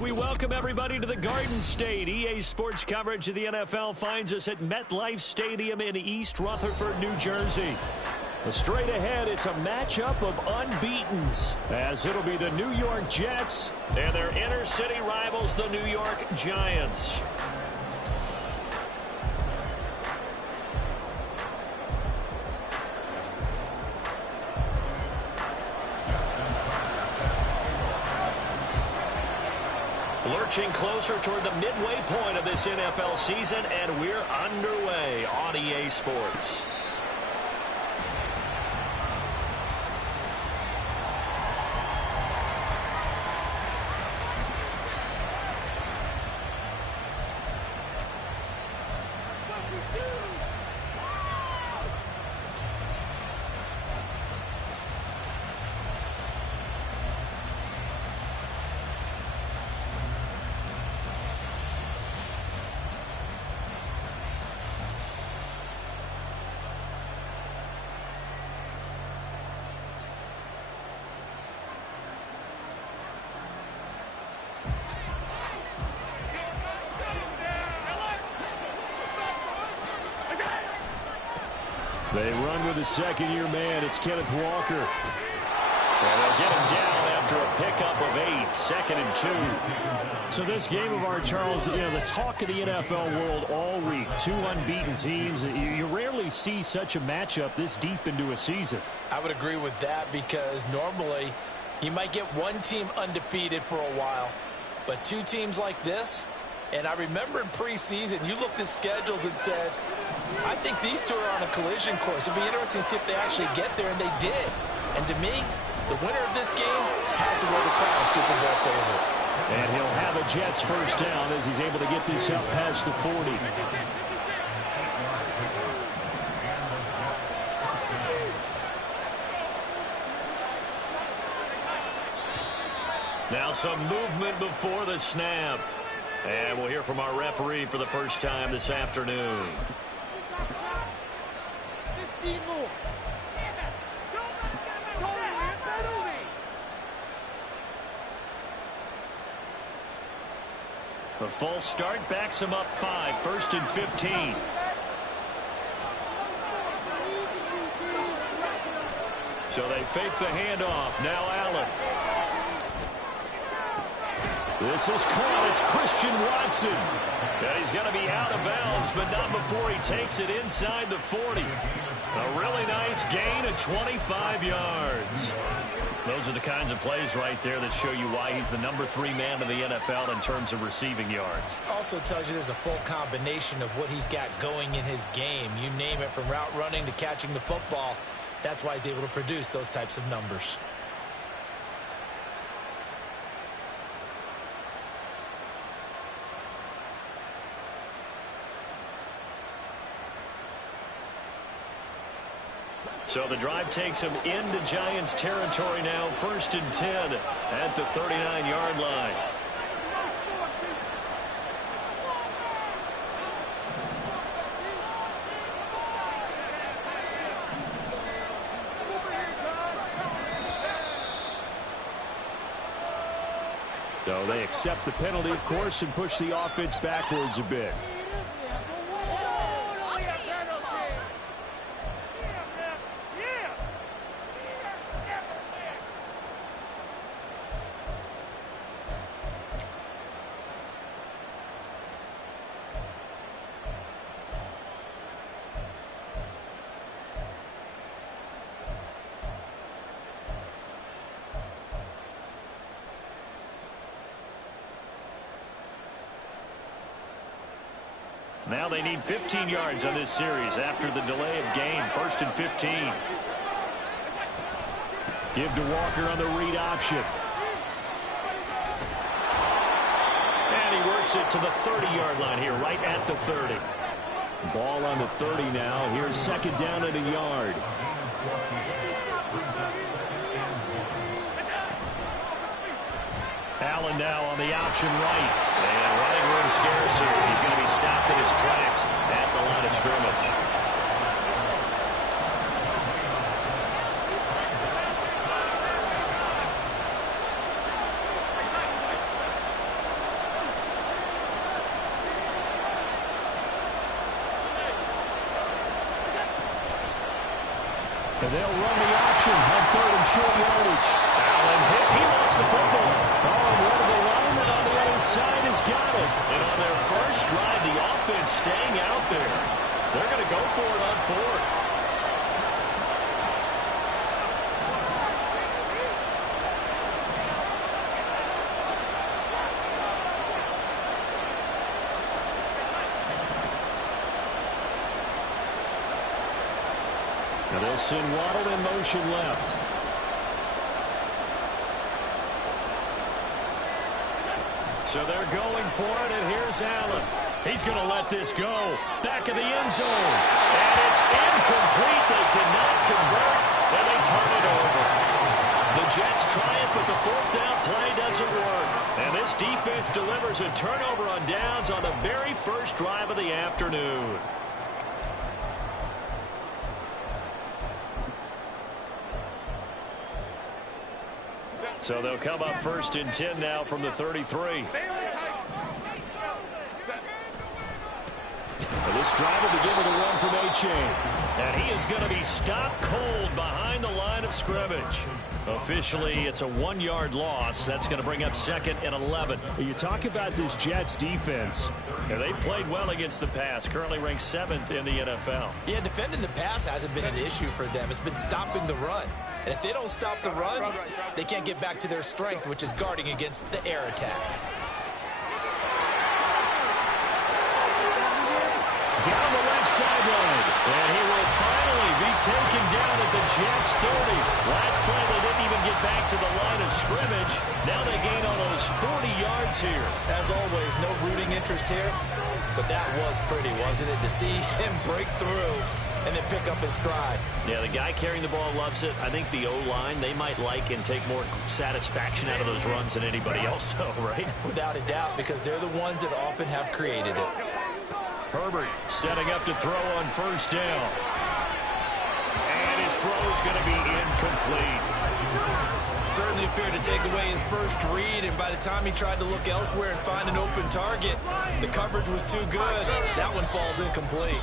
We welcome everybody to the Garden State. EA Sports coverage of the NFL finds us at MetLife Stadium in East Rutherford, New Jersey. Straight ahead, it's a matchup of unbeatens, as it'll be the New York Jets and their inner-city rivals, the New York Giants. Lurching closer toward the midway point of this NFL season, and we're underway on EA Sports. They run with a second-year man. It's Kenneth Walker. And they'll get him down after a pickup of 8, 2nd and 2. So this game of ours, Charles, the talk of the NFL world all week. Two unbeaten teams. You rarely see such a matchup this deep into a season. I would agree with that because normally you might get one team undefeated for a while. But two teams like this, and I remember in preseason, you looked at schedules and said, I think these two are on a collision course. It'll be interesting to see if they actually get there, and they did. And to me, the winner of this game has to wear the crown Super Bowl favorite. And he'll have a Jets first down as he's able to get this up past the 40. Now some movement before the snap. And we'll hear from our referee for the first time this afternoon. 15 more. The false start backs him up 5, 1st and 15. So they fake the handoff. Now Allen. This is caught. It's Christian Watson. And he's going to be out of bounds, but not before he takes it inside the 40. A really nice gain of 25 yards. Those are the kinds of plays right there that show you why he's the number 3 man in the NFL in terms of receiving yards. Also tells you there's a full combination of what he's got going in his game. You name it, from route running to catching the football. That's why he's able to produce those types of numbers. So the drive takes him into Giants territory now, 1st and 10 at the 39-yard line. So they accept the penalty, of course, and push the offense backwards a bit. Now they need 15 yards on this series after the delay of game. 1st and 15. Give to Walker on the read option. And he works it to the 30-yard line here, right at the 30. Ball on the 30 now. Here's second down and a yard. Allen now on the option right. And running room scarce here. He's going to be stopped in his tracks at the line of scrimmage. And they'll run the option on third and short yardage. Allen hit. He lost the football. Oh, and one of the linemen on the other side has got it. And on their first drive, the offense staying out there. They're going to go for it on fourth. Now they'll send Waddle in motion left. So they're going for it, and here's Allen. He's going to let this go. Back of the end zone. And it's incomplete. They cannot convert, and they turn it over. The Jets try it, but the fourth down play doesn't work. And this defense delivers a turnover on downs on the very first drive of the afternoon. So they'll come up first and 10 now from the 33. This drive will begin with a run from A-Chain. And he is going to be stopped cold behind the line of scrimmage. Officially, it's a 1-yard loss. That's going to bring up second and 11. You talk about this Jets defense. Yeah, they've played well against the pass. Currently ranked 7th in the NFL. Yeah, defending the pass hasn't been an issue for them. It's been stopping the run. And if they don't stop the run, they can't get back to their strength, which is guarding against the air attack. Down the left sideline. And he will finally be taken down at the Jets 30. Last play, they didn't even get back to the line of scrimmage. Now they gain almost 40 yards here. As always, no rooting interest here. But that was pretty, wasn't it? To see him break through and then pick up his stride. Yeah, the guy carrying the ball loves it. I think the O-line, they might like and take more satisfaction out of those runs than anybody else, though, right? Without a doubt, because they're the ones that often have created it. Herbert setting up to throw on first down. And his throw is going to be incomplete. Certainly appeared to take away his first read, and by the time he tried to look elsewhere and find an open target, the coverage was too good. That one falls incomplete.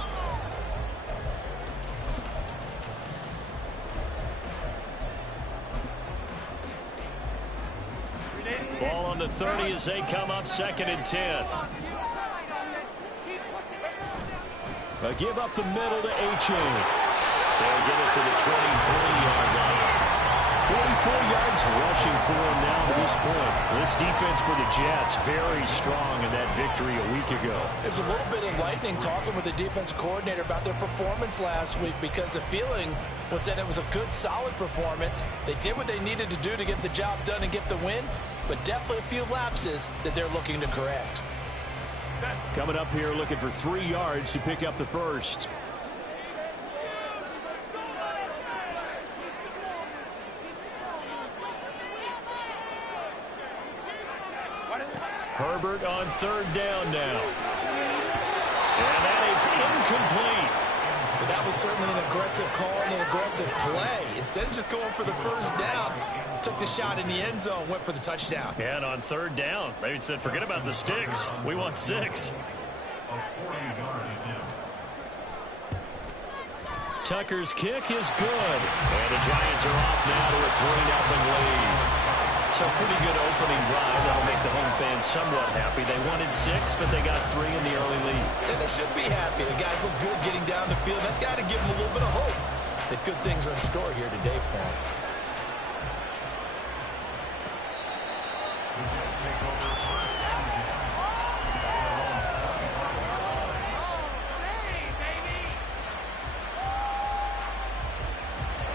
Ball on the 30 as they come up second and 10. A give up the middle to A-Chain. They'll get it to the 23-yard line. 44 yards rushing for him now to this point. This defense for the Jets, very strong in that victory a week ago. There's a little bit of lightning talking with the defense coordinator about their performance last week, because the feeling was that it was a good, solid performance. They did what they needed to do to get the job done and get the win, but definitely a few lapses that they're looking to correct. Coming up here looking for 3 yards to pick up the first. Herbert on third down now. And that is incomplete. But that was certainly an aggressive call and an aggressive play. Instead of just going for the first down, took the shot in the end zone, went for the touchdown. And on third down, they said, forget about the sticks. We want 6. Tucker's kick is good. And the Giants are off now to a 3-0 lead. So pretty good opening drive. That'll make the home fans somewhat happy. They wanted 6, but they got 3 in the early lead. And they should be happy. The guys look good getting down the field. That's got to give them a little bit of hope that good things are in store here today for them.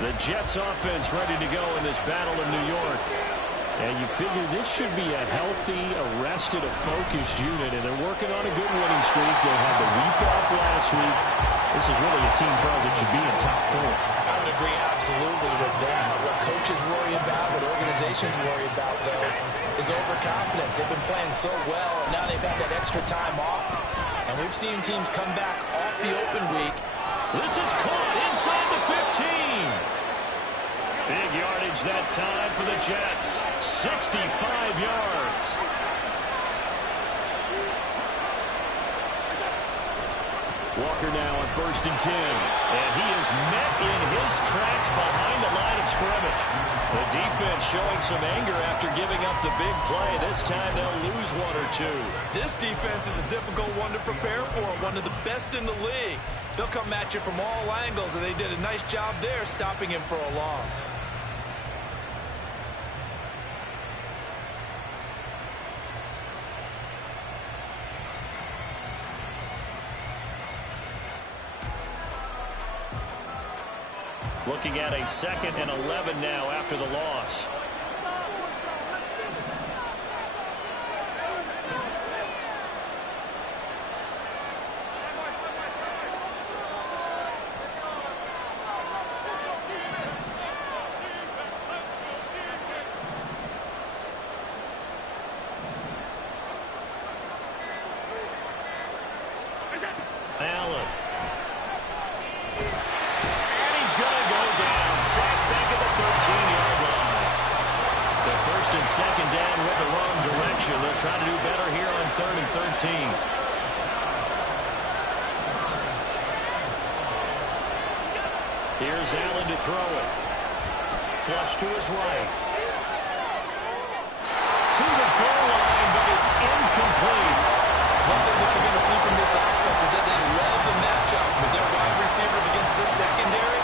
The Jets offense ready to go in this battle in New York. And you figure this should be a healthy, arrested, a focused unit, and they're working on a good winning streak. They had the week off last this week, this is really a team, Charles, that should be in top 4. I would agree absolutely with them. What coaches worry about, what organizations worry about, though, is overconfidence. They've been playing so well, and now they've had that extra time off. And we've seen teams come back off the open week. This is caught inside the 15. Big yardage that time for the Jets. 65 yards. Walker now on 1st and 10. And he is met in his tracks behind the line of scrimmage. The defense showing some anger after giving up the big play. This time they'll lose 1 or 2. This defense is a difficult one to prepare for. One of the best in the league. They'll come at you from all angles, and they did a nice job there stopping him for a loss. Looking at a 2nd and 11 now after the loss. Allen. First and 2nd down went the wrong direction. They'll try to do better here on 3rd and 13. Here's Allen to throw it. Flush to his right. To the goal line, but it's incomplete. One thing that you're going to see from this offense is that they love the matchup with their wide receivers against this secondary.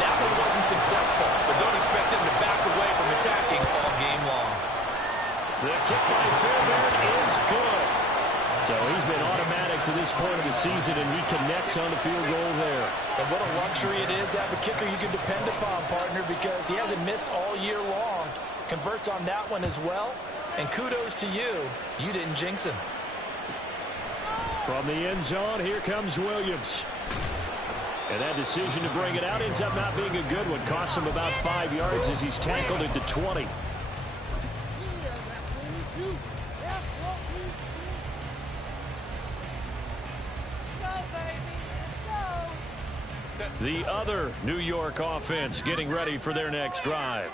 That one wasn't successful, but don't expect them to back away from attacking all game long. The kick by Fairbairn is good. So he's been automatic to this point of the season, and he connects on the field goal there. And what a luxury it is to have a kicker you can depend upon, partner, because he hasn't missed all year long. Converts on that one as well. And kudos to you. You didn't jinx him. From the end zone, here comes Williams. And that decision to bring it out ends up not being a good one. Costs him about 5 yards as he's tackled at the 20. The other New York offense getting ready for their next drive.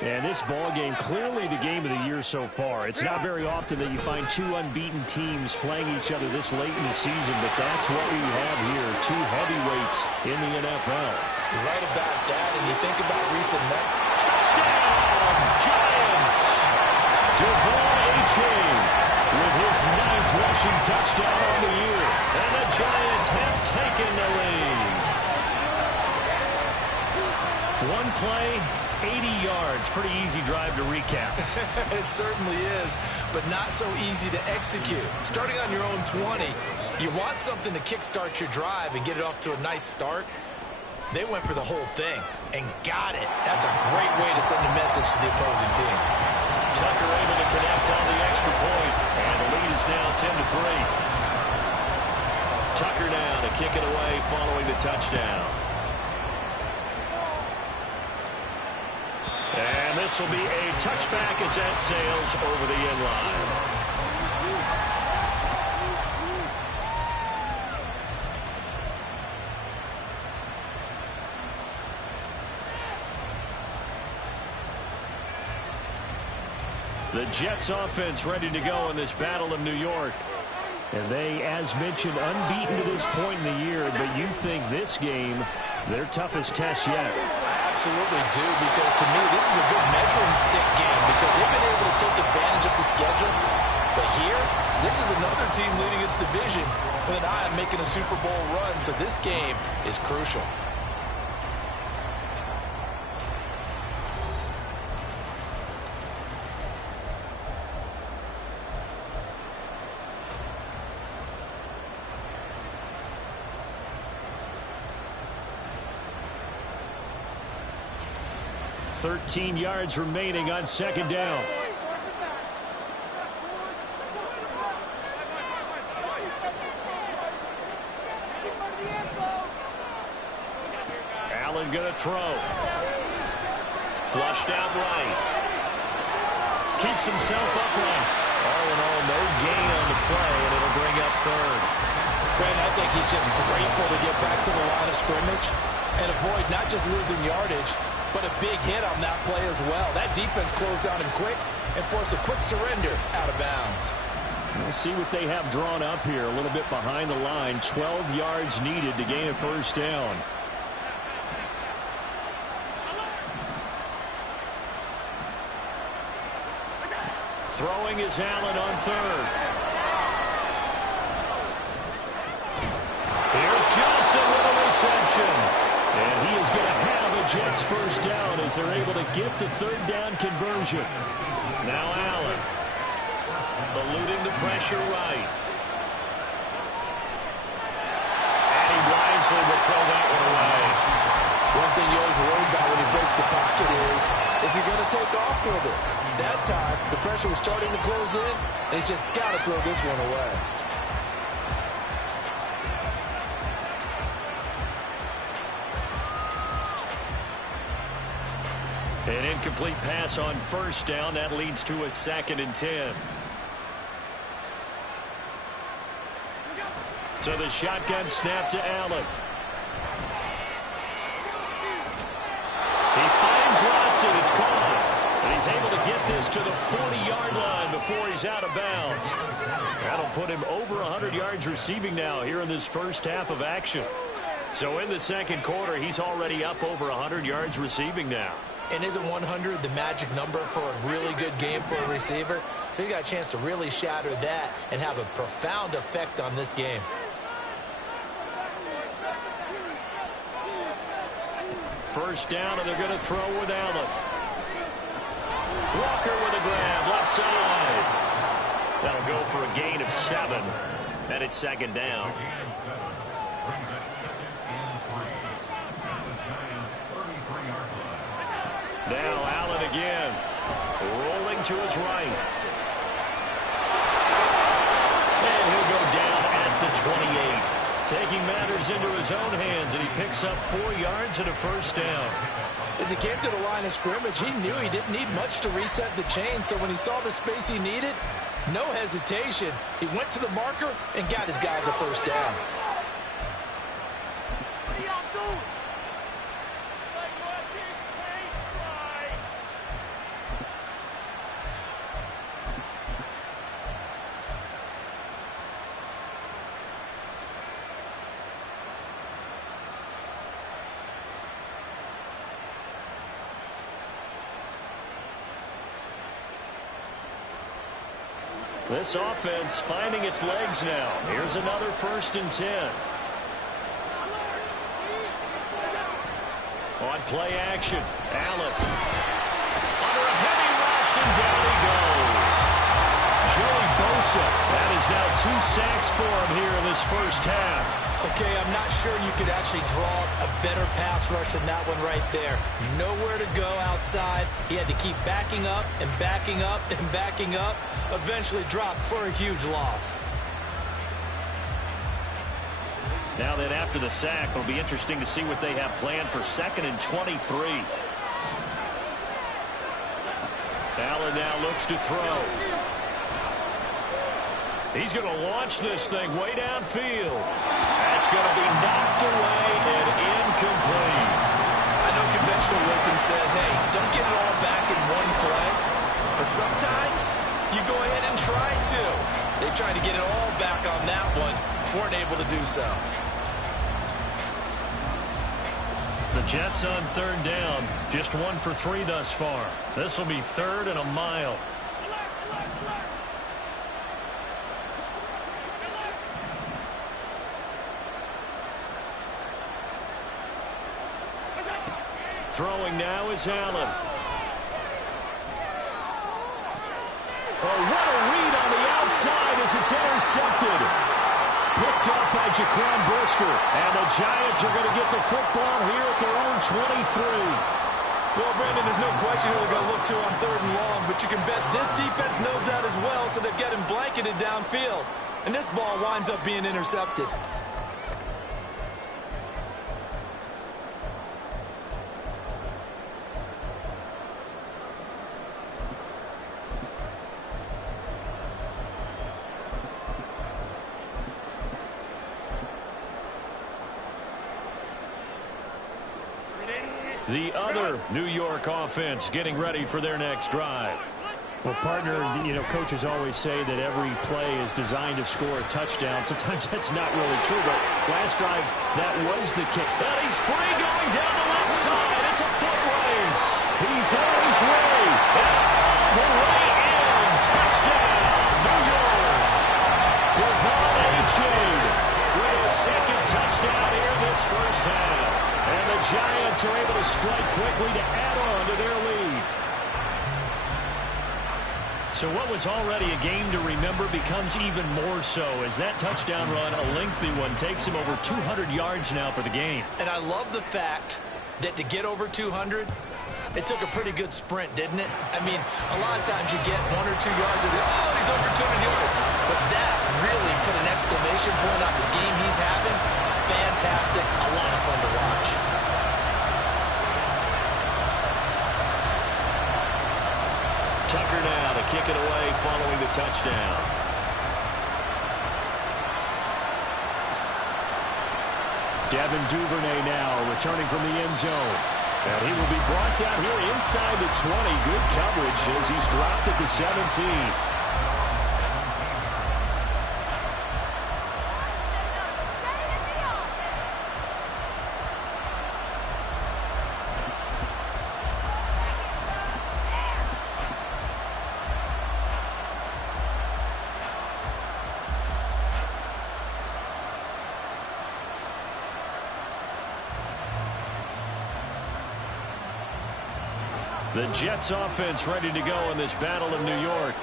And this ball game, clearly the game of the year so far. It's not very often that you find 2 unbeaten teams playing each other this late in the season, but that's what we have here, 2 heavyweights in the NFL. You're right about that, and you think about recent matches. Touchdown, Giants! Devon Achane with his 9th rushing touchdown on the year. And the Giants have taken the lead. One play, 80 yards. Pretty easy drive to recap. It certainly is, but not so easy to execute. Starting on your own 20, you want something to kickstart your drive and get it off to a nice start. They went for the whole thing and got it. That's a great way to send a message to the opposing team. Tucker able to connect on the extra point, and the lead is now 10-3. Tucker now to kick it away following the touchdown. And this will be a touchback as that sails over the end line. The Jets offense ready to go in this Battle of New York. And they, as mentioned, unbeaten to this point in the year, but you think this game, their toughest test yet. Absolutely do, because to me this is a good measuring stick game because they've been able to take advantage of the schedule. But here, this is another team leading its division with an eye on making a Super Bowl run, so this game is crucial. Thirteen yards remaining on second down. Allen going to throw. Flushed out right. Keeps himself upright. All in all, no gain on the play, and it'll bring up third. Brandon, I think he's just grateful to get back to the line of scrimmage and avoid not just losing yardage, but a big hit on that play as well. That defense closed on him quick and forced a quick surrender out of bounds. We'll see what they have drawn up here. A little bit behind the line. 12 yards needed to gain a first down. Throwing is Allen on third. Here's Johnson with a reception. And he is going to have a Jets first down as they're able to get the third down conversion. Now Allen. Eluding the pressure right. And he wisely will throw that one away. One thing you always worry about when he breaks the pocket is he going to take off with it? That time, the pressure was starting to close in, and he's just got to throw this one away. An incomplete pass on first down. That leads to a 2nd and 10. So the shotgun snap to Allen. He finds Watson. It's caught. And he's able to get this to the 40-yard line before he's out of bounds. That'll put him over 100 yards receiving now here in this first half of action. So in the second quarter, he's already up over 100 yards receiving now. And isn't 100 the magic number for a really good game for a receiver? So he got a chance to really shatter that and have a profound effect on this game. First down, and they're going to throw with Allen. Walker with a grab, left side. That'll go for a gain of 7. And it's 2nd down. Now Allen again. Rolling to his right. And he'll go down at the 28. Taking matters into his own hands, and he picks up 4 yards and a first down. As he came to the line of scrimmage, he knew he didn't need much to reset the chain, so when he saw the space he needed, no hesitation. He went to the marker and got his guys a first down. This offense finding its legs now. Here's another 1st and 10. On play action, Allen. Under a heavy rush, and down he goes. Joey Bosa. That is now 2 sacks for him here in this first half. Okay, I'm not sure you could actually draw a better pass rush than that one right there. Nowhere to go outside. He had to keep backing up and backing up and backing up. Eventually dropped for a huge loss. Now then, after the sack, it'll be interesting to see what they have planned for 2nd and 23. Allen now looks to throw. He's going to launch this thing way downfield. That's going to be knocked away and incomplete. I know conventional wisdom says, hey, don't get it all back in one play. But sometimes you go ahead and try to. They tried to get it all back on that one. Weren't able to do so. The Jets on 3rd down. Just 1 for 3 thus far. This will be 3rd and a mile. Throwing now is Allen. Oh, what a read on the outside as it's intercepted. Picked up by Jaquan Brisker. And the Giants are going to get the football here at their own 23. Well, Brandon, there's no question who they're going to look to on 3rd and long, but you can bet this defense knows that as well, so they're getting blanketed downfield. And this ball winds up being intercepted. the other New York offense getting ready for their next drive. Well, partner, coaches always say that every play is designed to score a touchdown. Sometimes that's not really true, but last drive, that was the kick. And he's free going down the left side. It's a foot race. He's on his way. And all the way in. Touchdown, New York. Devon Achane with his second touchdown here this first half. And the Giants are able to strike quickly to add on to their lead. So what was already a game to remember becomes even more so as that touchdown run, a lengthy one, takes him over 200 yards now for the game. And I love the fact that to get over 200, it took a pretty good sprint, didn't it? I mean, a lot of times you get 1 or 2 yards and oh, he's over 200 yards. But that really put an exclamation point on the game he's having. Fantastic, a lot of fun to watch. Tucker now to kick it away following the touchdown. Devin Duvernay now returning from the end zone. And he will be brought down here inside the 20. Good coverage as he's dropped at the 17. The Jets offense ready to go in this battle of New York.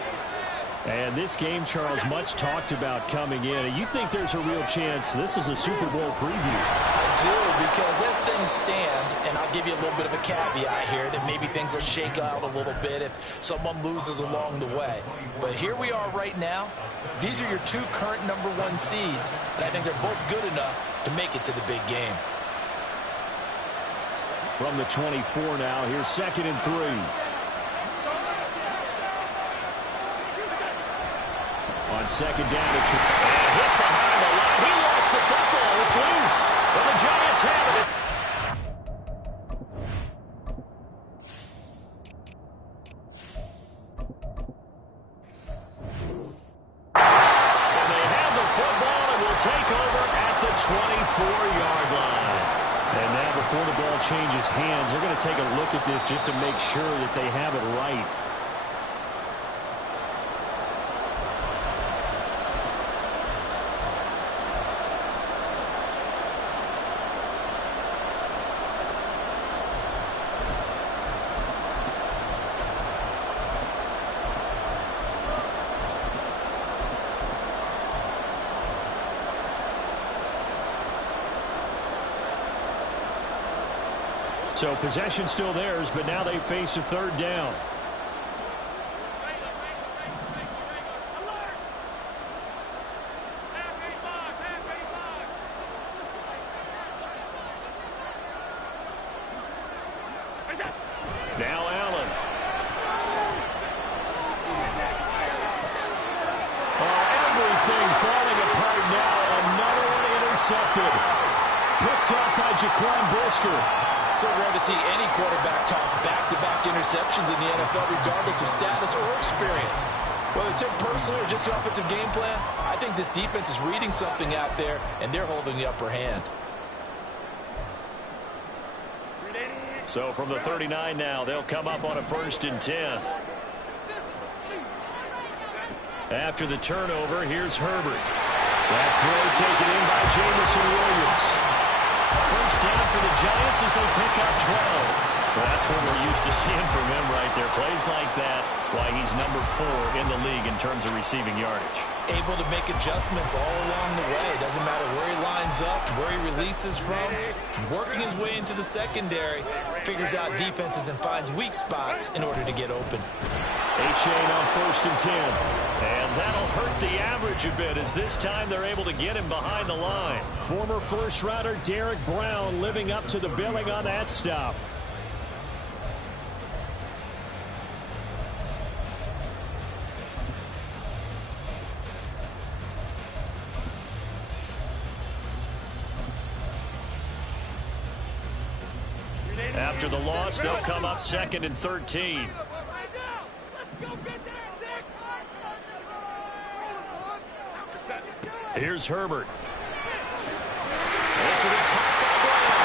And this game, Charles, much talked about coming in. You think there's a real chance this is a Super Bowl preview? I do, because as things stand, and I'll give you a little bit of a caveat here, that maybe things will shake out a little bit if someone loses along the way. But here we are right now. These are your two current #1 seeds, and I think they're both good enough to make it to the big game. From the 24 now, here's 2nd and 3. On 2nd down, it's hit behind the line. He lost the football. It's loose. Well, the Giants have it. And they have the football and will take over at the 24-yard line. And now before the ball changes hands, they're going to take a look at this just to make sure that they have it right. So possession still theirs, but now they face a 3rd down. Now Allen. Oh, everything falling apart now. Another one intercepted. Picked up by Jaquan Brisker. So rare to see any quarterback toss back-to-back interceptions in the NFL, regardless of status or experience. Whether it's him personally or just the offensive game plan, I think this defense is reading something out there, and they're holding the upper hand. So from the 39 now, they'll come up on a 1st and 10. After the turnover, here's Herbert. That throw taken in by Jamison Williams. First down for the Giants as they pick up 12. Well, that's what we're used to seeing from him right there. Plays like that, why he's #4 in the league in terms of receiving yardage. Able to make adjustments all along the way. Doesn't matter where he lines up, where he releases from. Working his way into the secondary. Figures out defenses and finds weak spots in order to get open. Achane on 1st and 10. And that'll hurt the average a bit as this time they're able to get him behind the line. Former first-rounder Derek Brown living up to the billing on that stop. After the loss, they'll come up 2nd and 13. Here's Herbert. This will be caught by Brown.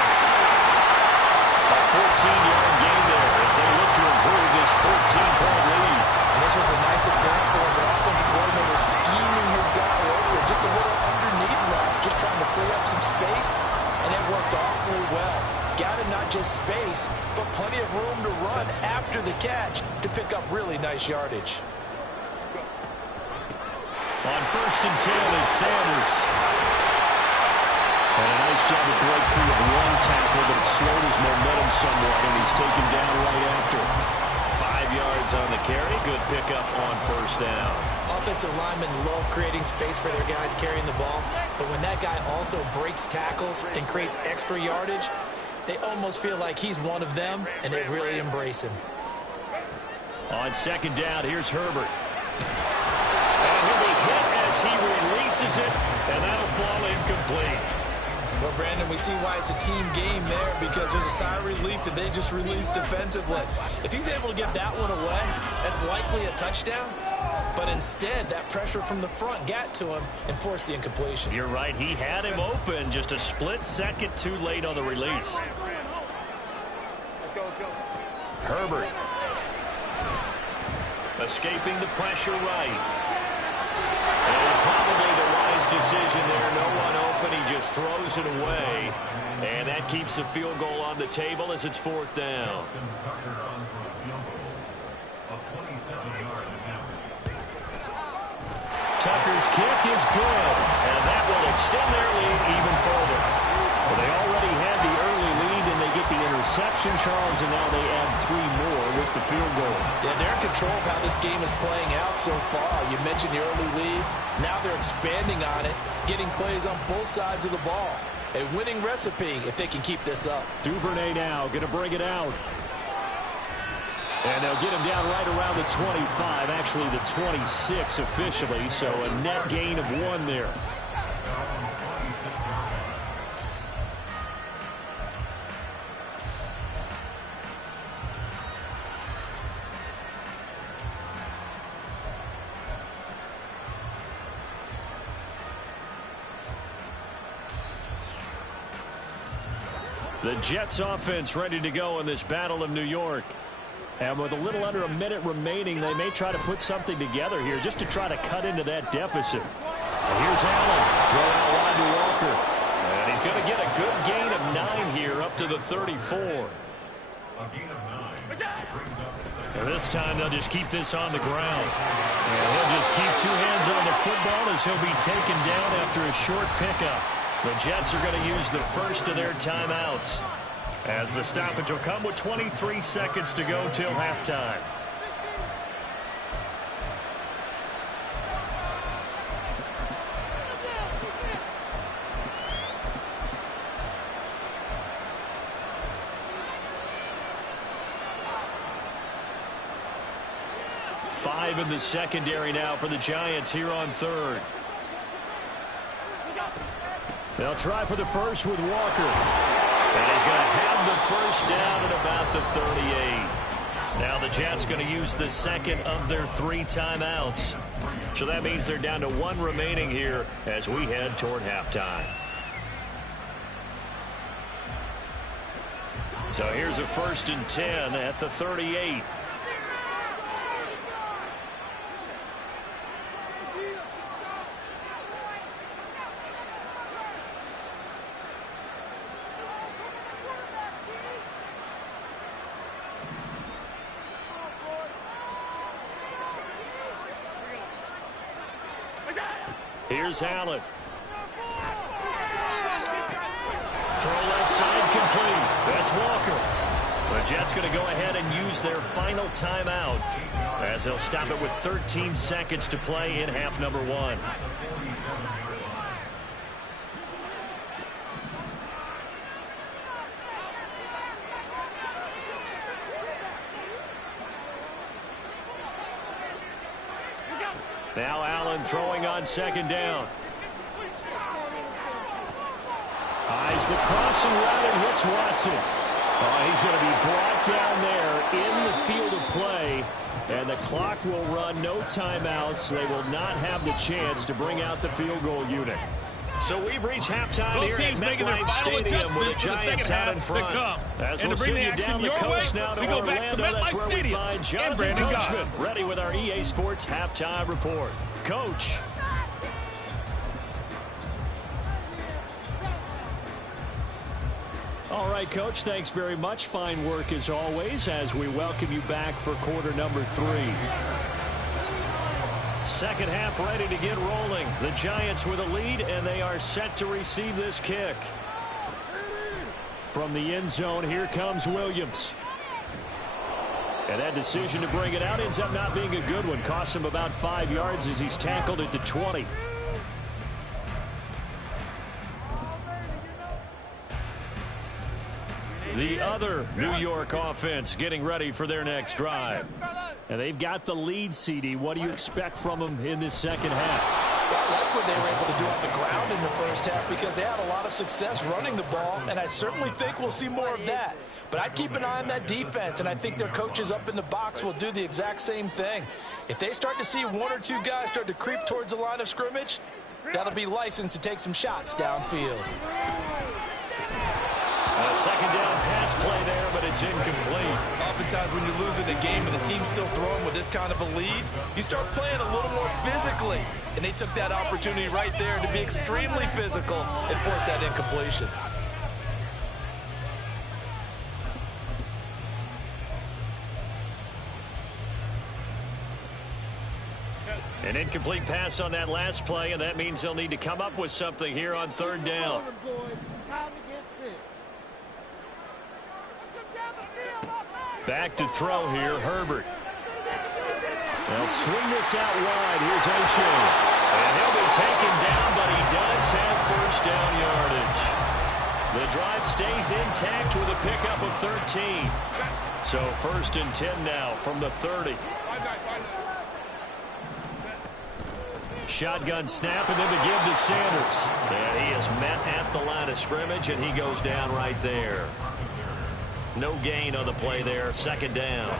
A 14-yard gain there as they look to improve this 14-point lead. And this was a nice example of an offensive coordinator scheming his guy open, just a little underneath route, just trying to free up some space, and it worked awfully well. Got him not just space, but plenty of room to run after the catch to pick up really nice yardage. On 1st and 10, it's Sanders. And a nice job to break free of one tackle, but it slowed his momentum somewhat, and he's taken down right after. 5 yards on the carry. Good pickup on 1st down. Offensive linemen love creating space for their guys carrying the ball, but when that guy also breaks tackles and creates extra yardage, they almost feel like he's one of them, and they really embrace him. On 2nd down, here's Herbert. And he'll be hit as he releases it, and that'll fall incomplete. Well, Brandon, we see why it's a team game there, because there's a sigh of relief that they just released defensively. If he's able to get that one away, that's likely a touchdown. But instead, that pressure from the front got to him and forced the incompletion. You're right. He had him open, just a split second too late on the release. Let's go. Herbert. Escaping the pressure right. And probably the wise decision there. No one open. He just throws it away. And that keeps the field goal on the table as it's 4th down. Tucker's kick is good, and that will extend their lead even further. Well, they already had the early lead, and they get the interception, Charles, and now they add 3 more with the field goal. Yeah, they're in control of how this game is playing out so far. You mentioned the early lead. Now they're expanding on it, getting plays on both sides of the ball. A winning recipe if they can keep this up. Duvernay now going to bring it out. And they'll get him down right around the 25, actually the 26 officially, so a net gain of 1 there. The Jets offense ready to go in this Battle of New York. And with a little under a minute remaining, they may try to put something together here just to try to cut into that deficit. And here's Allen. Throw out wide to Walker. And he's going to get a good gain of 9 here up to the 34. And this time they'll just keep this on the ground. And he'll just keep 2 hands on the football as he'll be taken down after a short pickup. The Jets are going to use the first of their timeouts, as the stoppage will come with 23 seconds to go till halftime. Five in the secondary now for the Giants here on 3rd. They'll try for the first with Walker. And he's going to have the first down at about the 38. Now the Jets going to use the second of their 3 timeouts. So that means they're down to 1 remaining here as we head toward halftime. So here's a 1st and 10 at the 38. Here's Allen. Throw left side complete. That's Walker. The Jets going to go ahead and use their final timeout as they'll stop it with 13 seconds to play in half number 1. Now Allen throwing on 2nd down. Eyes the crossing route and hits Watson. He's going to be brought down there in the field of play, and the clock will run. No timeouts. They will not have the chance to bring out the field goal unit. So we've reached halftime Both here at teams making their MetLife final Stadium with the adjustments for the Giants second out in half front. to come. As And we'll to bring send the you action down the your coast way, now to we go back to Orlando. That's MetLife where we Stadium find and Jonathan Brandon Gaudin. Coachman ready with our EA Sports halftime report. Coach. All right, Coach, thanks very much. Fine work as always as we welcome you back for quarter number 3. Second half ready to get rolling. The Giants with a lead, and they are set to receive this kick. From the end zone, here comes Williams. And that decision to bring it out ends up not being a good one. Costs him about 5 yards as he's tackled at the 20. The other New York offense getting ready for their next drive. And they've got the lead, CD. What do you expect from them in this second half? I like what they were able to do on the ground in the first half because they had a lot of success running the ball, and I certainly think we'll see more of that. But I'd keep an eye on that defense, and I think their coaches up in the box will do the exact same thing. If they start to see 1 or 2 guys start to creep towards the line of scrimmage, that'll be licensed to take some shots downfield. A second down pass play there, but it's incomplete. Oftentimes when you're losing the game and the team's still throwing with this kind of a lead, you start playing a little more physically. And they took that opportunity right there to be extremely physical and force that incompletion. An incomplete pass on that last play, and that means they'll need to come up with something here on third down. Back to throw here, Herbert. They'll swing this out wide. Here's Ocho. And he'll be taken down, but he does have first down yardage. The drive stays intact with a pickup of 13. So 1st and 10 now from the 30. Shotgun snap, and then the give to Sanders. And he is met at the line of scrimmage, and he goes down right there. No gain on the play there. Second down.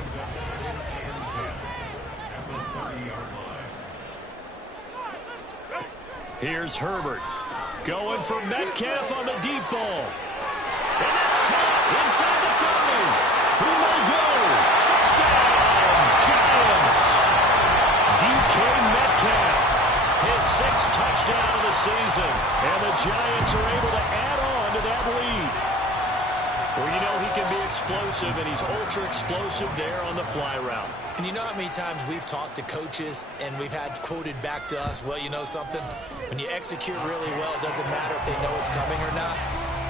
Here's Herbert. Going for Metcalf on the deep ball. And that's caught inside the 30. He may go. Touchdown, Giants. DK Metcalf. His 6th touchdown of the season. And the Giants are able to add on to that lead. Well, you know he can be explosive, and he's ultra-explosive there on the fly route. And you know how many times we've talked to coaches and we've had quoted back to us, well, you know something? When you execute really well, it doesn't matter if they know it's coming or not.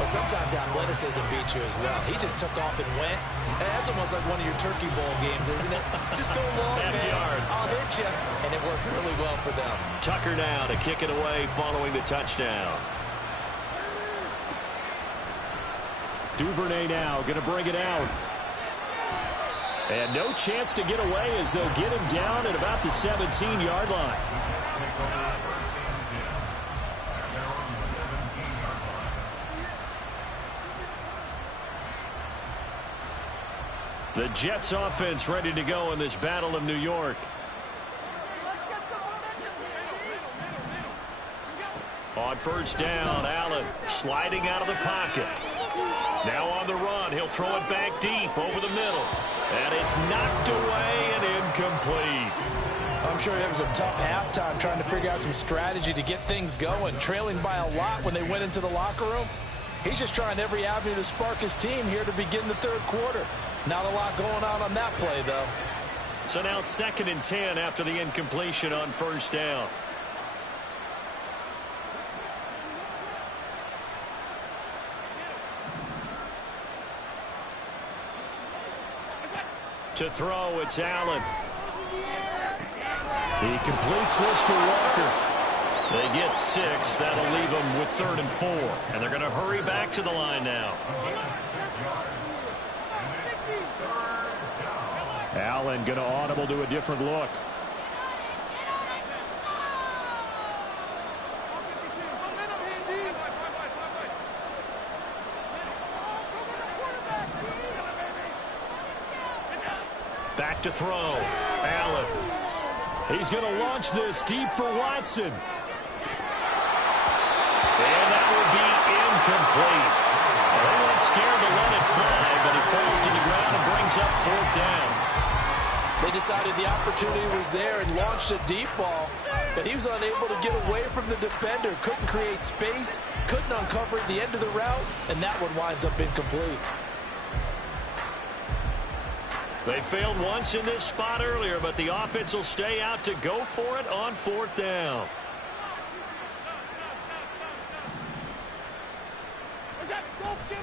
But sometimes athleticism beats you as well. He just took off and went. And that's almost like one of your Turkey Bowl games, isn't it? Just go long, man. Backyard. I'll hit you. And it worked really well for them. Tucker now to kick it away following the touchdown. Duvernay now going to bring it out. And no chance to get away as they'll get him down at about the 17-yard line. The Jets offense ready to go in this Battle of New York. On first down, Allen sliding out of the pocket. Now on the run, he'll throw it back deep over the middle. And it's knocked away and incomplete. I'm sure it was a tough halftime trying to figure out some strategy to get things going, trailing by a lot when they went into the locker room. He's just trying every avenue to spark his team here to begin the third quarter. Not a lot going on that play, though. So now 2nd and 10 after the incompletion on first down. To throw, it's Allen. He completes this to Walker. They get 6. That'll leave them with 3rd and 4. And they're going to hurry back to the line now. Allen going to audible to a different look. back to throw. Allen. He's going to launch this deep for Watson. And that will be incomplete. They weren't scared to let it fly, but he falls to the ground and brings up 4th down. They decided the opportunity was there and launched a deep ball, but he was unable to get away from the defender, couldn't create space, couldn't uncover the end of the route, and that one winds up incomplete. They failed once in this spot earlier, but the offense will stay out to go for it on 4th down.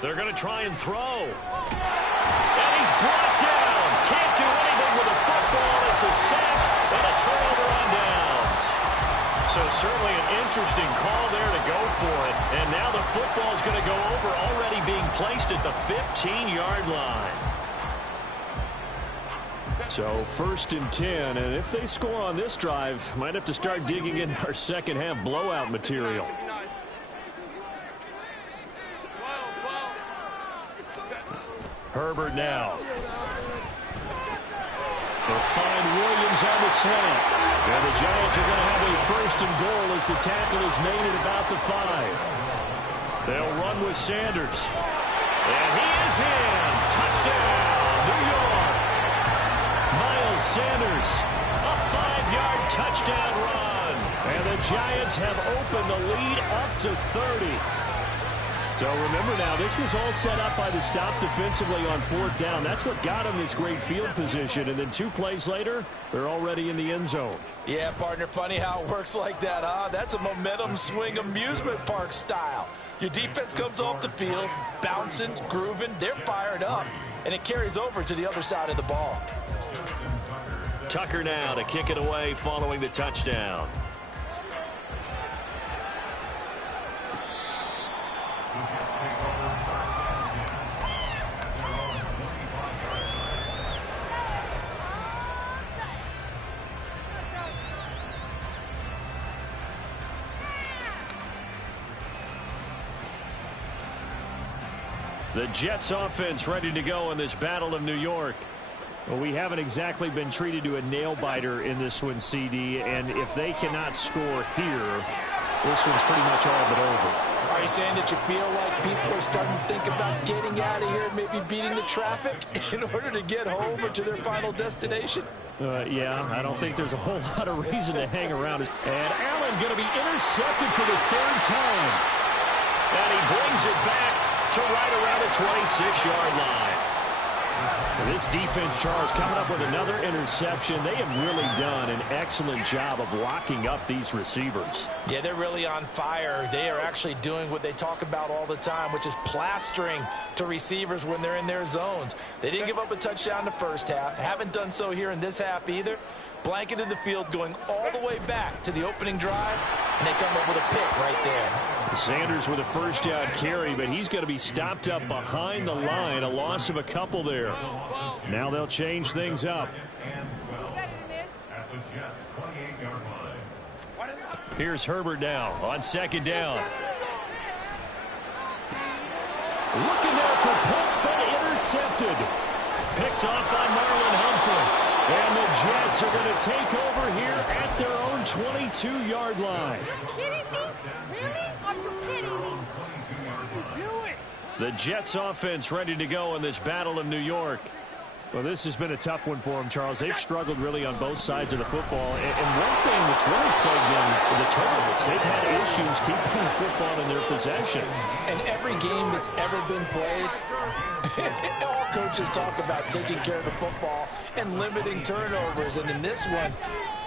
They're going to try and throw. And he's brought down. Can't do anything with the football. It's a sack and a turnover on downs. So certainly an interesting call there to go for it. And now the football is going to go over, already being placed at the 15-yard line. So 1st and 10, and if they score on this drive, might have to start digging in our second half blowout material. Herbert now. They'll find Williams on the slant. And the Giants are going to have a 1st and goal as the tackle is made at about the 5. They'll run with Sanders. And he is in. Touchdown, New York. Miles Sanders, a 5-yard touchdown run. And the Giants have opened the lead up to 30. So remember now, this was all set up by the stop defensively on 4th down. That's what got them this great field position. And then 2 plays later, they're already in the end zone. Yeah, partner, funny how it works like that, huh? That's a momentum swing amusement park style. Your defense comes off the field, bouncing, grooving, they're fired up, and it carries over to the other side of the ball. Tucker now to kick it away following the touchdown. The Jets offense ready to go in this Battle of New York. Well, we haven't exactly been treated to a nail-biter in this one, CD, and if they cannot score here, this one's pretty much all but over. Are you saying that you feel like people are starting to think about getting out of here and maybe beating the traffic in order to get home or to their final destination? Yeah, I don't think there's a whole lot of reason to hang around. And Allen going to be intercepted for the 3rd time. And he brings it back to right around the 26-yard line. This defense, Charles, coming up with another interception. They have really done an excellent job of locking up these receivers. Yeah, they're really on fire. They are actually doing what they talk about all the time, which is plastering to receivers when they're in their zones. They didn't give up a touchdown in the first half. Haven't done so here in this half either. Blanketed the field going all the way back to the opening drive, and they come up with a pick right there. Sanders with a 1st down carry, but he's going to be stopped up behind the line. A loss of a couple there. Now they'll change things up. Here's Herbert now on 2nd down. Looking there for Pitts, but intercepted. Picked off by Marlon Humphrey. And the Jets are going to take over here at their own 22-yard line. Are you kidding me? Really? Are you kidding me? What are you doing? The Jets offense ready to go in this Battle of New York. Well, this has been a tough one for them, Charles. They've struggled really on both sides of the football. And one thing that's really plagued them are the turnovers. They've had issues keeping the football in their possession. And every game that's ever been played, all coaches talk about taking care of the football and limiting turnovers. And in this one,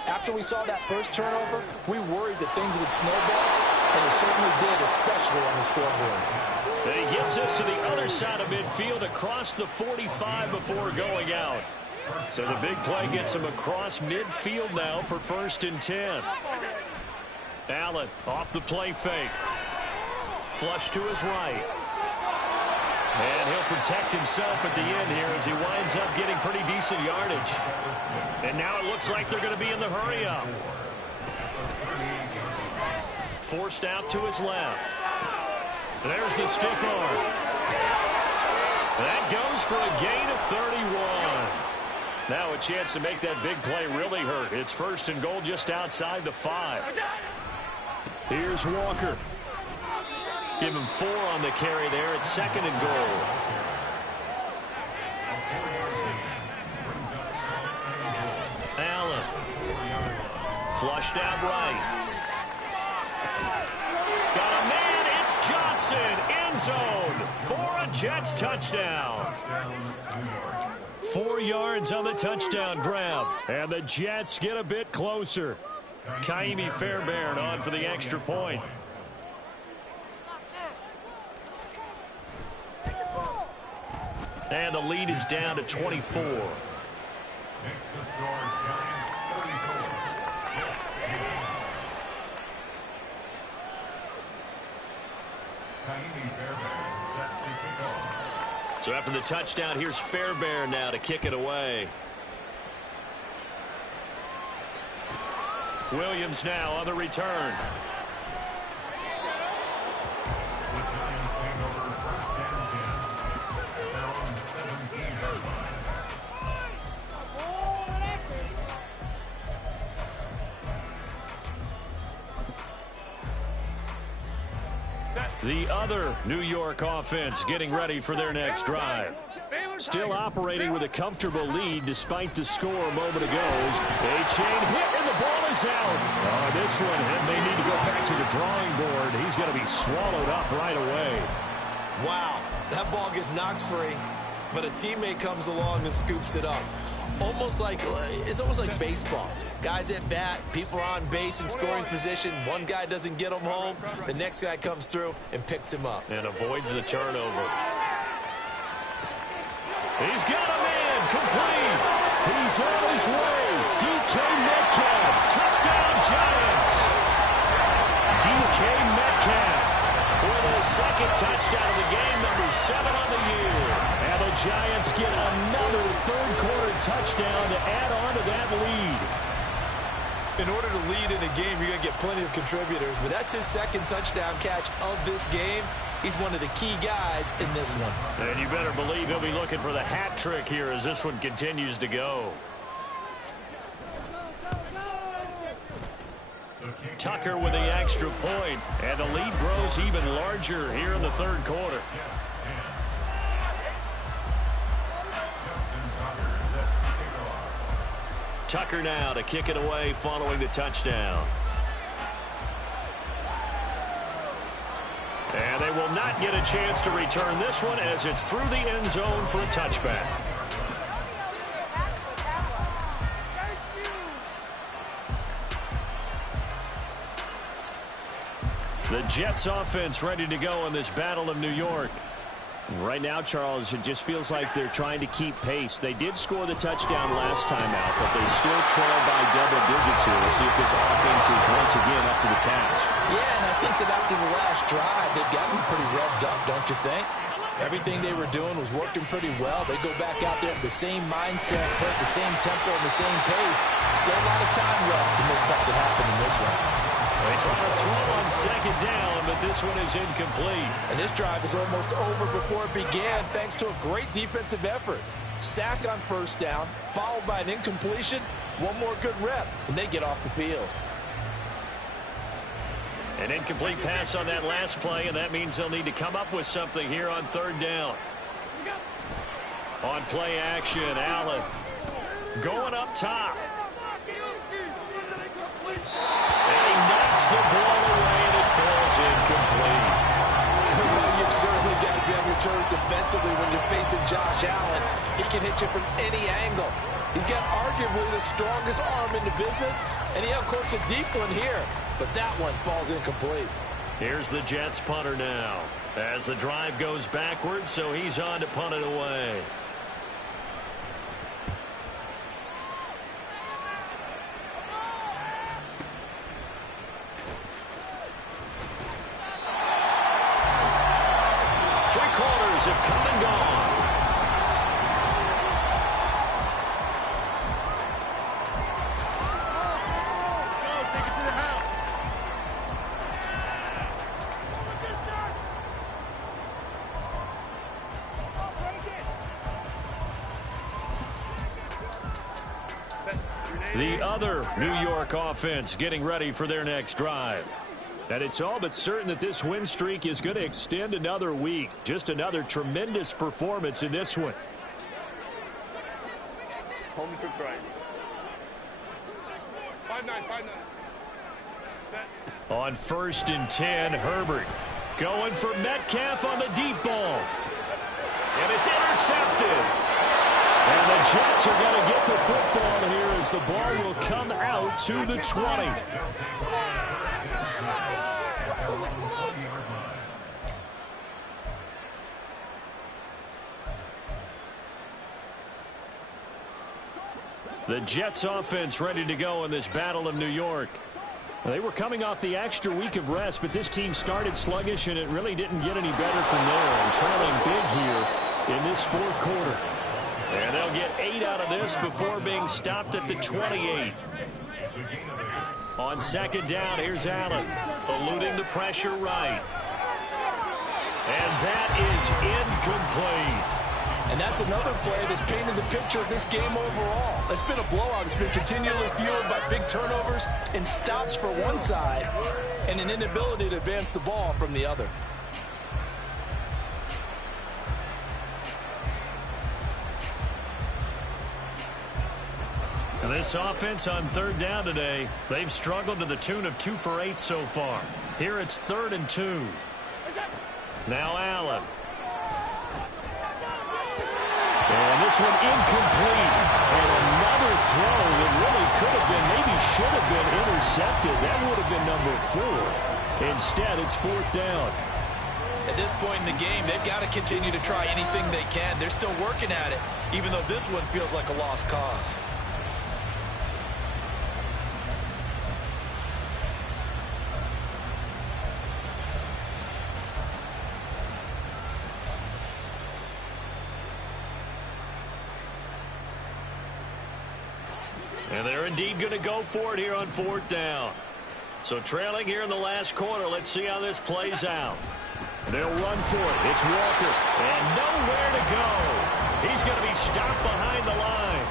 after we saw that first turnover, we worried that things would snowball, and they certainly did, especially on the scoreboard. And he gets us to the other side of midfield across the 45 before going out. So the big play gets him across midfield now for 1st and 10. Allen off the play fake. Flush to his right. And he'll protect himself at the end here as he winds up getting pretty decent yardage. And now it looks like they're going to be in the hurry-up. Forced out to his left. There's the stiff arm. That goes for a gain of 31. Now a chance to make that big play really hurt. It's 1st and goal just outside the 5. Here's Walker. Give him 4 on the carry there. It's 2nd and goal. Allen. Flushed out right. Got a man. It's Johnson. End zone for a Jets touchdown. 4 yards on the touchdown grab. And the Jets get a bit closer. Kaimi Fairbairn on for the extra point. And the lead is down to 24. Next to score, Giants 34. Jets 10. Kaimi Fairbairn set to kick off. So after the touchdown, here's Fairbairn now to kick it away. Williams now on the return. The Giants take over 1st and 10. Their own 17-yard line. The other New York offense getting ready for their next drive. Still operating with a comfortable lead despite the score a moment ago. A chain hit and the ball is out. This one, and they need to go back to the drawing board. He's going to be swallowed up right away. Wow, that ball gets knocked free, but a teammate comes along and scoops it up. It's almost like baseball. Guys at bat, people are on base in scoring position. One guy doesn't get him home. The next guy comes through and picks him up. And avoids the turnover. He's got a man complete. He's on his way. DK Metcalf. Touchdown Giants. DK Metcalf with a 2nd touchdown of the game, number 7 on the year. And the Giants get another 3rd quarter touchdown to add on to that lead. In order to lead in a game, you're going to get plenty of contributors, but that's his 2nd touchdown catch of this game. He's one of the key guys in this one. And you better believe he'll be looking for the hat trick here as this one continues to go. Tucker with the extra point, and the lead grows even larger here in the 3rd quarter. Tucker now to kick it away following the touchdown. And they will not get a chance to return this one as it's through the end zone for a touchback. The Jets offense ready to go in this Battle of New York. Right now, Charles, it just feels like they're trying to keep pace. They did score the touchdown last time out, but they still trail by double digits here. We'll see if this offense is once again up to the task. Yeah, and I think that after the last drive, they've gotten pretty revved up, don't you think? Everything they were doing was working pretty well. They go back out there with the same mindset, play at the same tempo and the same pace. Still a lot of time left to make something happen in this one. They try to throw on 2nd down, but this one is incomplete. And this drive is almost over before it began thanks to a great defensive effort. Sack on 1st down, followed by an incompletion. One more good rep, and they get off the field. An incomplete pass on that last play, and that means they'll need to come up with something here on 3rd down. On play action, Allen going up top. And he knocks the ball away, and it falls incomplete. You've certainly got to be on your toes defensively when you're facing Josh Allen. He can hit you from any angle. He's got arguably the strongest arm in the business, and he uncorks a deep one here. But that one falls incomplete. Here's the Jets punter now as the drive goes backwards, so he's on to punt it away. Three-quarters have come and gone. The other New York offense getting ready for their next drive. And it's all but certain that this win streak is going to extend another week. Just another tremendous performance in this one. Home trips right. 5-9, 5-9. On 1st and 10, Herbert going for Metcalf on the deep ball. And it's intercepted. And the Jets are going to get the football here as the ball will come out to the 20. The Jets offense ready to go in this Battle of New York. They were coming off the extra week of rest, but this team started sluggish, and it really didn't get any better from there. And trailing big here in this fourth quarter. And they'll get 8 out of this before being stopped at the 28. On 2nd down, here's Allen, eluding the pressure right. And that is incomplete. And that's another play that's painted the picture of this game overall. It's been a blowout. It's been continually fueled by big turnovers and stops for one side and an inability to advance the ball from the other. And this offense on 3rd down today, they've struggled to the tune of 2 for 8 so far. Here it's 3rd and 2. Now Allen. And this one incomplete. And another throw that really could have been, maybe should have been intercepted. That would have been number 4. Instead, it's 4th down. At this point in the game, they've got to continue to try anything they can. They're still working at it, even though this one feels like a lost cause. And they're indeed going to go for it here on 4th down. So trailing here in the last quarter, let's see how this plays out. They'll run for it. It's Walker. And nowhere to go. He's going to be stopped behind the line.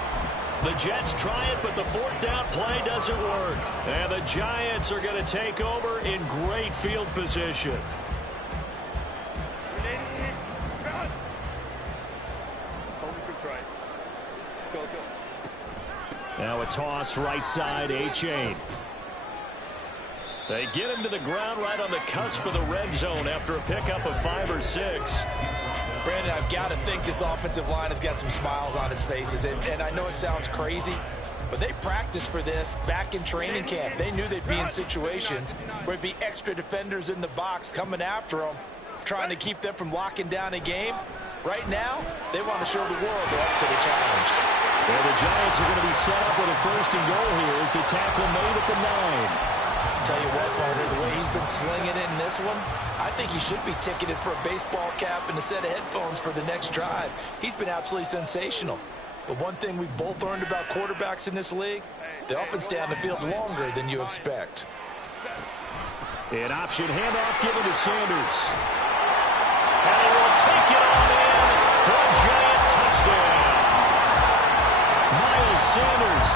The Jets try it, but the 4th down play doesn't work. And the Giants are going to take over in great field position. Now a toss right side, A-Chain. They get him to the ground right on the cusp of the red zone after a pickup of 5 or 6. Brandon, I've got to think this offensive line has got some smiles on its faces. And I know it sounds crazy, but they practiced for this back in training camp. They knew they'd be in situations where it'd be extra defenders in the box coming after them, trying to keep them from locking down a game. Right now, they want to show the world they're up to the challenge. Well, the Giants are going to be set up with a 1st and goal here as the tackle made at the 9. Tell you what, partner, the way he's been slinging it in this one, I think he should be ticketed for a baseball cap and a set of headphones for the next drive. He's been absolutely sensational. But one thing we both learned about quarterbacks in this league, they often stay on the field longer than you expect. An option handoff given to Sanders. And he will take it on in for a giant touchdown. Miles Sanders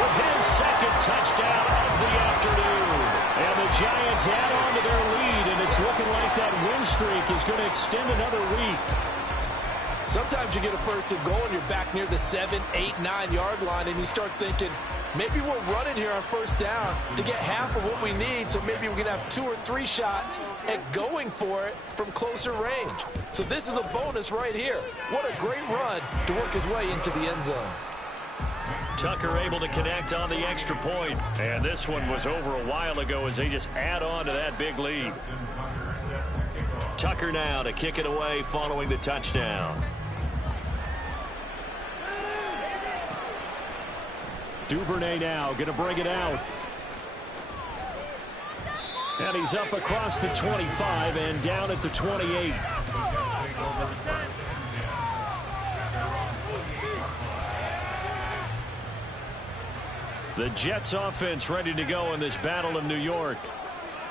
with his 2nd touchdown of the afternoon. And the Giants add on to their lead, and it's looking like that win streak is going to extend another week. Sometimes you get a 1st and goal and you're back near the 7, 8, 9-yard line, and you start thinking, maybe we're running here on 1st down to get half of what we need, so maybe we can have 2 or 3 shots at going for it from closer range. So this is a bonus right here. What a great run to work his way into the end zone. Tucker able to connect on the extra point. And this one was over a while ago as they just add on to that big lead. Tucker now to kick it away following the touchdown. Duvernay now going to bring it out. And he's up across the 25 and down at the 28. The Jets offense ready to go in this Battle of New York.